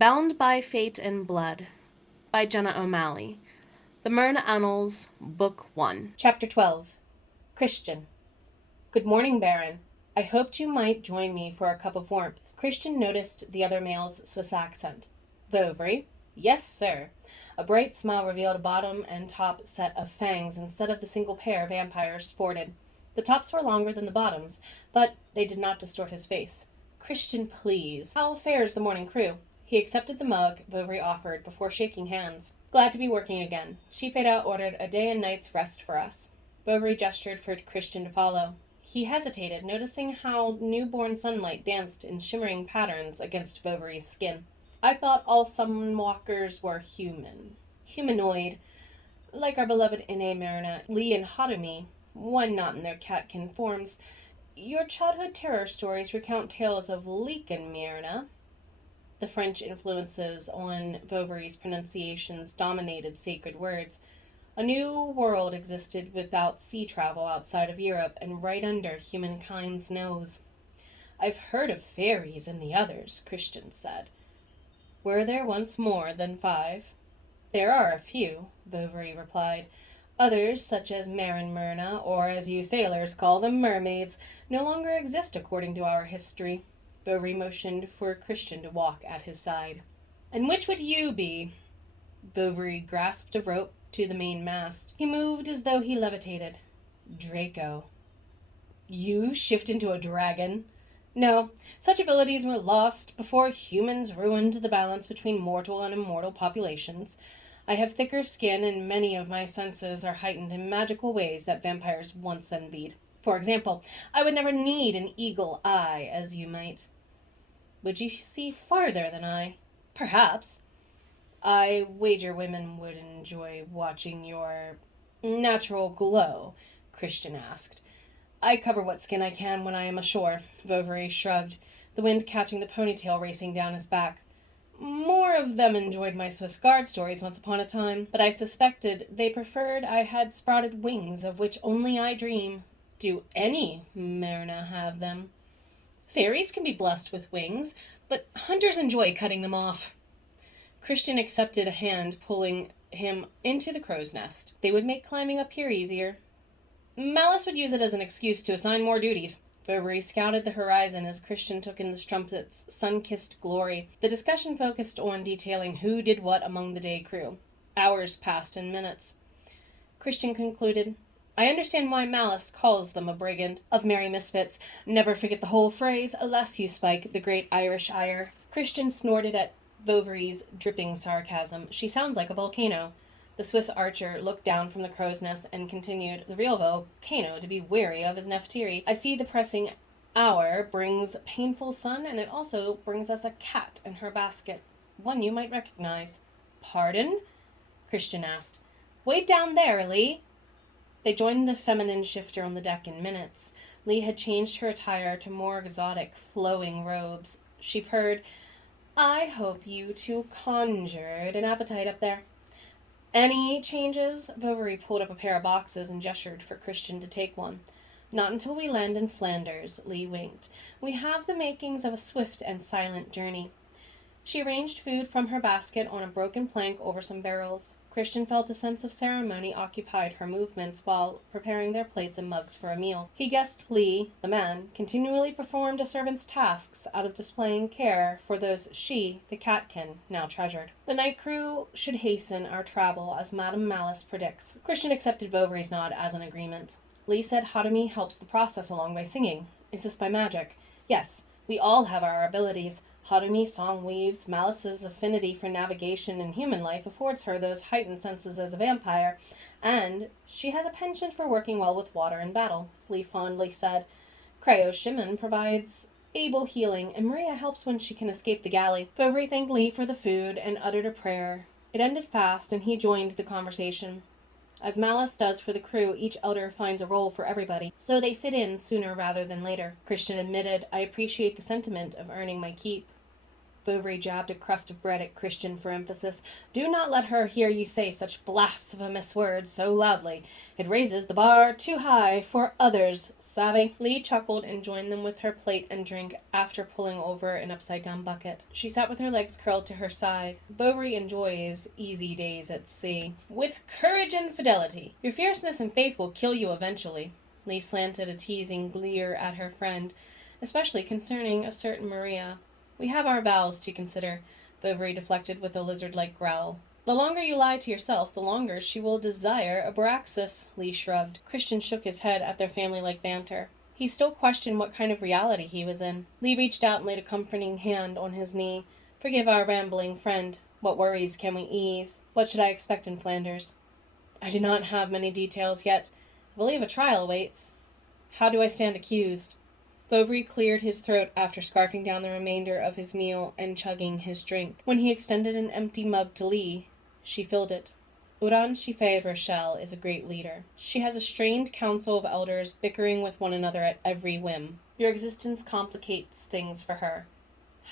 Bound by Fate and Blood by Jenna O'Malley. The Merna Annals, Book 1. Chapter 12. Christian. Good morning, Baron. I hoped you might join me for a cup of warmth. Christian noticed the other male's Swiss accent. Vovry? Yes, sir. A bright smile revealed a bottom and top set of fangs instead of the single pair vampires sported. The tops were longer than the bottoms, but they did not distort his face. Christian, please. How fares the morning crew? He accepted the mug Vovry offered before shaking hands. Glad to be working again. Chief Ada ordered a day and night's rest for us. Vovry gestured for Christian to follow. He hesitated, noticing how newborn sunlight danced in shimmering patterns against Vovry's skin. I thought all sunwalkers were human. Humanoid. Like our beloved Ine Merna, Lee and Harumi, one not in their catkin forms. Your childhood terror stories recount tales of Leek and Merna. The French influences on Vovry's pronunciations dominated sacred words. A new world existed without sea travel outside of Europe and right under humankind's nose. I've heard of fairies in the others, Christian said. Were there once more than 5? There are a few, Vovry replied. Others, such as Marin Merna, or as you sailors call them, mermaids, no longer exist according to our history. Vovry motioned for Christian to walk at his side. And which would you be? Vovry grasped a rope to the main mast. He moved as though he levitated. Draco. You shift into a dragon? No, such abilities were lost before humans ruined the balance between mortal and immortal populations. I have thicker skin and many of my senses are heightened in magical ways that vampires once envied. For example, I would never need an eagle eye, as you might. Would you see farther than I? Perhaps. I wager women would enjoy watching your natural glow, Christian asked. I cover what skin I can when I am ashore, Vovry shrugged, the wind catching the ponytail racing down his back. More of them enjoyed my Swiss Guard stories once upon a time, but I suspected they preferred I had sprouted wings of which only I dream. Do any Merna have them? Fairies can be blessed with wings, but hunters enjoy cutting them off. Christian accepted a hand pulling him into the crow's nest. They would make climbing up here easier. Malice would use it as an excuse to assign more duties. Vovry scouted the horizon as Christian took in the strumpet's sun-kissed glory. The discussion focused on detailing who did what among the day crew. Hours passed in minutes. Christian concluded, I understand why Malice calls them a brigand. Of merry misfits, never forget the whole phrase, unless you spike the great Irish ire. Christian snorted at Vovry's dripping sarcasm. She sounds like a volcano. The Swiss archer looked down from the crow's nest and continued, the real volcano to be wary of is Nephtyri. I see the pressing hour brings painful sun, and it also brings us a cat in her basket. One you might recognize. Pardon? Christian asked. Wait down there, Lee. They joined the feminine shifter on the deck in minutes. Lee had changed her attire to more exotic, flowing robes. She purred, I hope you two conjured an appetite up there. Any changes? Vovry pulled up a pair of boxes and gestured for Christian to take one. Not until we land in Flanders, Lee winked. We have the makings of a swift and silent journey. She arranged food from her basket on a broken plank over some barrels. Christian felt a sense of ceremony occupied her movements while preparing their plates and mugs for a meal. He guessed Lee, the man, continually performed a servant's tasks out of displaying care for those she, the catkin, now treasured. The night crew should hasten our travel as Madame Malice predicts. Christian accepted Vovry's nod as an agreement. Lee said Harumi helps the process along by singing. Is this by magic? Yes, we all have our abilities. Harumi song weaves. Malice's affinity for navigation in human life affords her those heightened senses as a vampire, and she has a penchant for working well with water in battle, Lee fondly said. Cryo Shimon provides able healing, and Maria helps when she can escape the galley. Vovry thanked Lee for the food and uttered a prayer. It ended fast, and he joined the conversation. As Malice does for the crew, each elder finds a role for everybody, so they fit in sooner rather than later. Christian admitted, I appreciate the sentiment of earning my keep. Bovary jabbed a crust of bread at Christian for emphasis. Do not let her hear you say such blasphemous words so loudly. It raises the bar too high for others, savvy? Lee chuckled and joined them with her plate and drink after pulling over an upside-down bucket. She sat with her legs curled to her side. Bovary enjoys easy days at sea. With courage and fidelity. Your fierceness and faith will kill you eventually. Lee slanted a teasing glare at her friend, especially concerning a certain Maria. We have our vows to consider, Bovary deflected with a lizard-like growl. The longer you lie to yourself, the longer she will desire Abraxas, Lee shrugged. Christian shook his head at their family-like banter. He still questioned what kind of reality he was in. Lee reached out and laid a comforting hand on his knee. Forgive our rambling friend. What worries can we ease? What should I expect in Flanders? I do not have many details yet. I believe a trial waits. How do I stand accused? Bovary cleared his throat after scarfing down the remainder of his meal and chugging his drink. When he extended an empty mug to Lee, she filled it. Orange Chiffé Rochelle is a great leader. She has a strained council of elders bickering with one another at every whim. Your existence complicates things for her.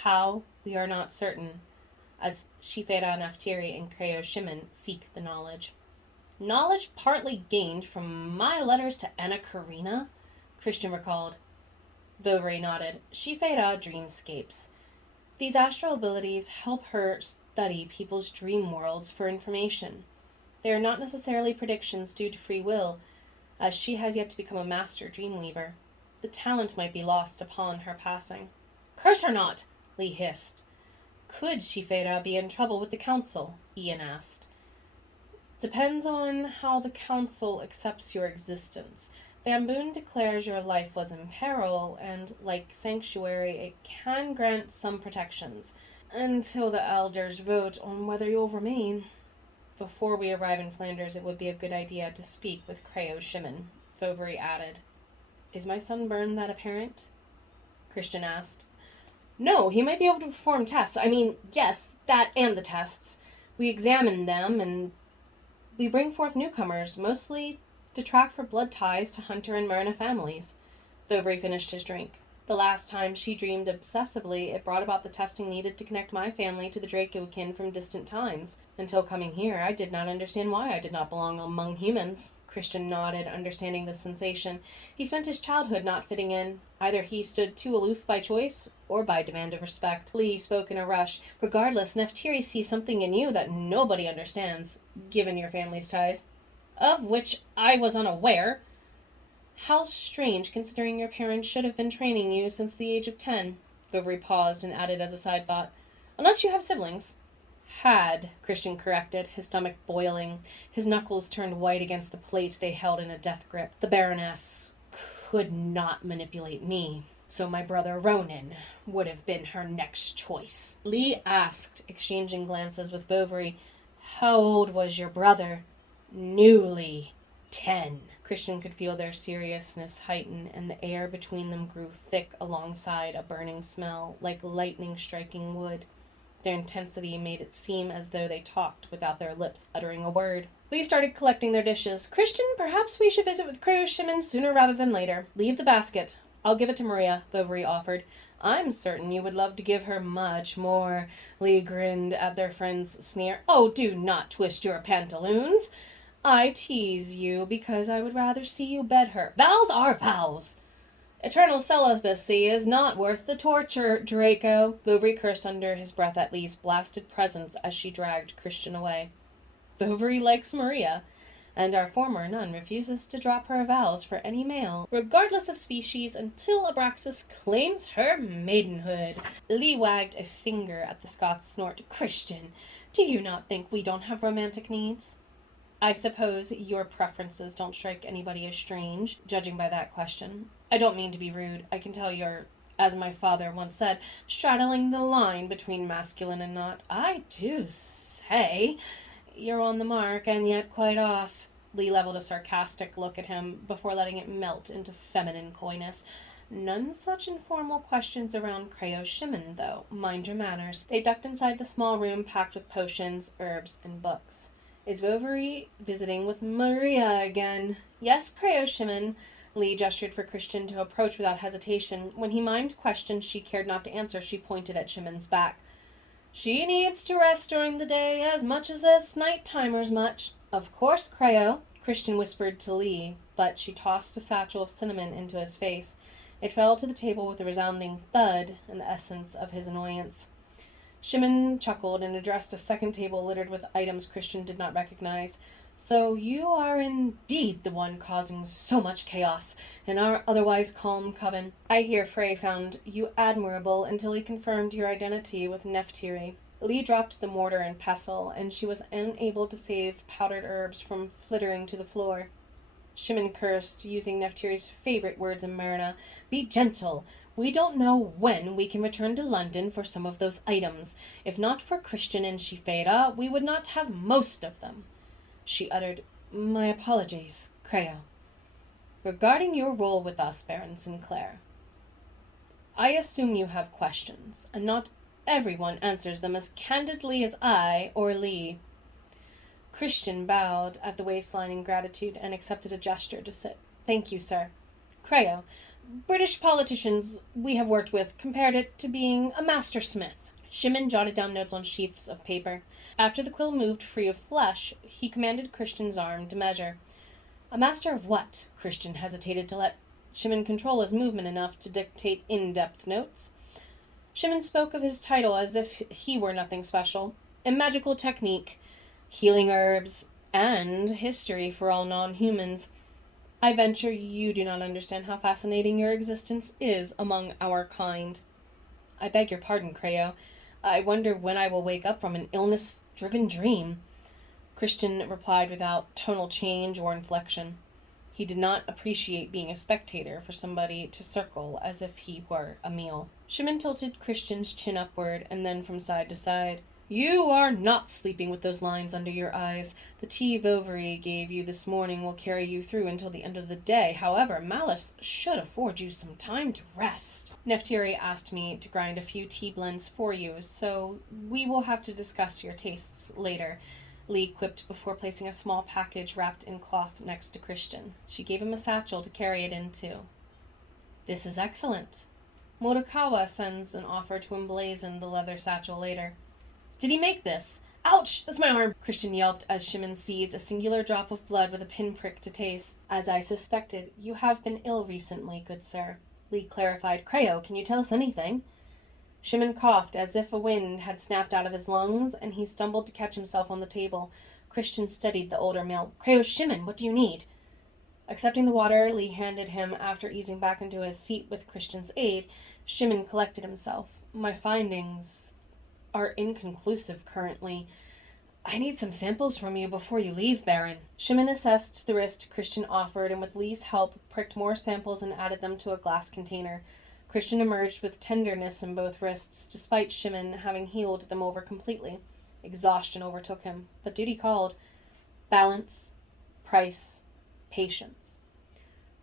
How, we are not certain, as Chiffera Nephtyri and Creo Shimon seek the knowledge. Knowledge partly gained from my letters to Anna Karina? Christian recalled. Bovary nodded. Chiffera dreamscapes. These astral abilities help her study people's dream worlds for information. They are not necessarily predictions due to free will, as she has yet to become a master dreamweaver. The talent might be lost upon her passing. Curse her not, Lee hissed. Could Chiffera be in trouble with the council? Ian asked. Depends on how the council accepts your existence. Van Boon declares your life was in peril, and, like Sanctuary, it can grant some protections, until the elders vote on whether you'll remain. Before we arrive in Flanders, it would be a good idea to speak with Creo Shimon, Bovary added. Is my sunburn that apparent? Christian asked. No, he might be able to perform tests. Yes, that and the tests. We examine them, and we bring forth newcomers, mostly to track for blood ties to Hunter and Merna families. Bovary finished his drink. The last time she dreamed obsessively, it brought about the testing needed to connect my family to the Dracokin from distant times. Until coming here, I did not understand why I did not belong among humans. Christian nodded, understanding the sensation. He spent his childhood not fitting in. Either he stood too aloof by choice, or by demand of respect. Lee spoke in a rush. Regardless, Nephtyri sees something in you that nobody understands, given your family's ties. Of which I was unaware. How strange, considering your parents should have been training you since the age of 10. Bovary paused and added as a side thought, unless you have siblings. Had, Christian corrected, his stomach boiling. His knuckles turned white against the plate they held in a death grip. The Baroness could not manipulate me, so my brother Ronan would have been her next choice. Lee asked, exchanging glances with Bovary, how old was your brother? Newly 10. Christian could feel their seriousness heighten, and the air between them grew thick alongside a burning smell, like lightning striking wood. Their intensity made it seem as though they talked without their lips uttering a word. Lee started collecting their dishes. Christian, perhaps we should visit with Creo Shimon sooner rather than later. Leave the basket. I'll give it to Maria, Bovary offered. I'm certain you would love to give her much more. Lee grinned at their friend's sneer. Oh, do not twist your pantaloons. I tease you because I would rather see you bed her. Vows are vows. Eternal celibacy is not worth the torture, Draco. Bovary cursed under his breath at Lee's blasted presence as she dragged Christian away. Bovary likes Maria, and our former nun refuses to drop her vows for any male, regardless of species, until Abraxas claims her maidenhood. Lee wagged a finger at the Scots snort. Christian, do you not think we don't have romantic needs? I suppose your preferences don't strike anybody as strange, judging by that question. I don't mean to be rude. I can tell you're, as my father once said, straddling the line between masculine and not. I do say, you're on the mark and yet quite off. Lee leveled a sarcastic look at him before letting it melt into feminine coyness. None such informal questions around Creo Shimon, though. Mind your manners. They ducked inside the small room packed with potions, herbs, and books. Is Bovary visiting with Maria again? Yes, Creo Shimon. Lee gestured for Christian to approach without hesitation. When he mimed questions she cared not to answer, she pointed at Shimon's back. She needs to rest during the day as much as us night-timers much. Of course, Creo, Christian whispered to Lee, but she tossed a satchel of cinnamon into his face. It fell to the table with a resounding thud and the essence of his annoyance. Shimon chuckled and addressed a second table littered with items Christian did not recognize. So you are indeed the one causing so much chaos in our otherwise calm coven. I hear Frey found you admirable until he confirmed your identity with Nephtyri. Lee dropped the mortar and pestle, and she was unable to save powdered herbs from flittering to the floor. Shimon cursed, using Nephtyri's favorite words in Merna. Be gentle. We don't know when we can return to London for some of those items. If not for Christian and Shifeda, we would not have most of them. She uttered, My apologies, Creo. Regarding your role with us, Baron Sinclair, I assume you have questions, and not everyone answers them as candidly as I or Lee. Christian bowed at the waistline in gratitude and accepted a gesture to sit. Thank you, sir. Creo, British politicians we have worked with compared it to being a master smith. Shimon jotted down notes on sheaths of paper. After the quill moved free of flesh, he commanded Christian's arm to measure. A master of what? Christian hesitated to let Shimon control his movement enough to dictate in-depth notes. Shimon spoke of his title as if he were nothing special. A magical technique, healing herbs, and history for all non-humans. I venture you do not understand how fascinating your existence is among our kind. I beg your pardon, Creo. I wonder when I will wake up from an illness-driven dream. Christian replied without tonal change or inflection. He did not appreciate being a spectator for somebody to circle as if he were a meal. Shimon tilted Christian's chin upward and then from side to side. You are not sleeping with those lines under your eyes. The tea Vovary gave you this morning will carry you through until the end of the day. However, Malice should afford you some time to rest. Nephtyri asked me to grind a few tea blends for you, so we will have to discuss your tastes later, Lee quipped before placing a small package wrapped in cloth next to Christian. She gave him a satchel to carry it into. This is excellent. Morokawa sends an offer to emblazon the leather satchel later. Did he make this? Ouch! That's my arm! Christian yelped as Shimon seized a singular drop of blood with a pinprick to taste. As I suspected, you have been ill recently, good sir. Lee clarified. Creo, can you tell us anything? Shimon coughed as if a wind had snapped out of his lungs, and he stumbled to catch himself on the table. Christian steadied the older male. Creo, Shimon, what do you need? Accepting the water Lee handed him after easing back into his seat with Christian's aid, Shimon collected himself. My findings are inconclusive currently. I need some samples from you before you leave, Baron. Shimon assessed the wrist Christian offered, and with Lee's help, pricked more samples and added them to a glass container. Christian emerged with tenderness in both wrists, despite Shimon having healed them over completely. Exhaustion overtook him, but duty called. Balance, price, patience.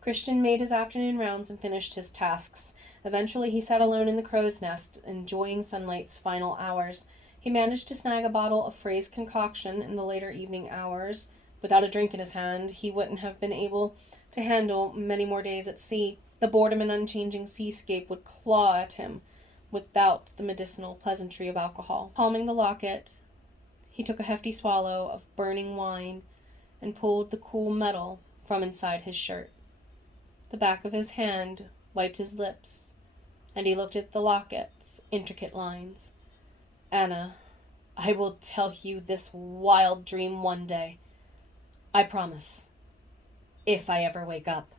Christian made his afternoon rounds and finished his tasks. Eventually he sat alone in the crow's nest, enjoying sunlight's final hours. He managed to snag a bottle of Frey's concoction in the later evening hours. Without a drink in his hand, he wouldn't have been able to handle many more days at sea. The boredom and unchanging seascape would claw at him without the medicinal pleasantry of alcohol. Palming the locket, he took a hefty swallow of burning wine and pulled the cool metal from inside his shirt. The back of his hand wiped his lips, and he looked at the locket's intricate lines. Anna, I will tell you this wild dream one day. I promise. If I ever wake up.